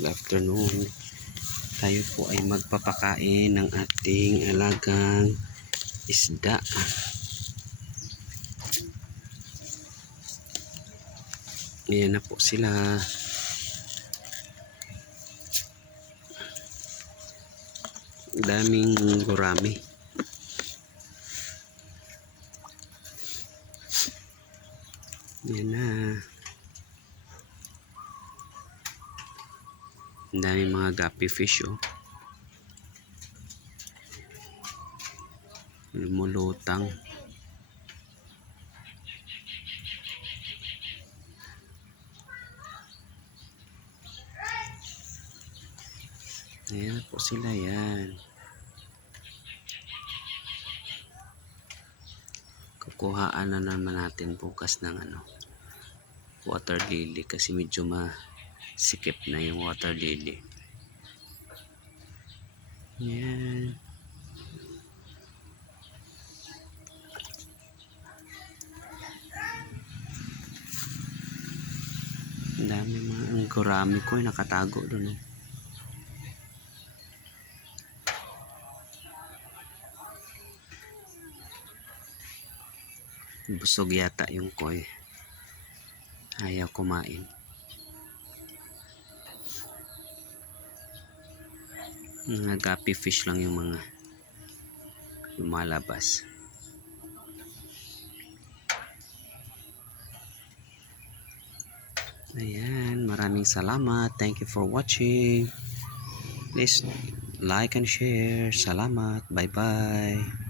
Good afternoon. Tayo po ay magpapakain ng ating alagang isda. Ayan na po sila. Daming gurami. Ayan na. Ang daming mga guppy fish, oh. Lumulutang. Ayan po sila, yan. Kukuhaan na naman natin bukas ng water lily kasi medyo masikip na yung water lily. Yan. Ang dami mga gurami ko ay nakatago doon, oh. Busog yata yung koi. Ayaw kumain. Mga guppy fish lang yung mga lumalabas. Ayan, maraming salamat. Thank you for watching. Please like and share. Salamat. Bye bye.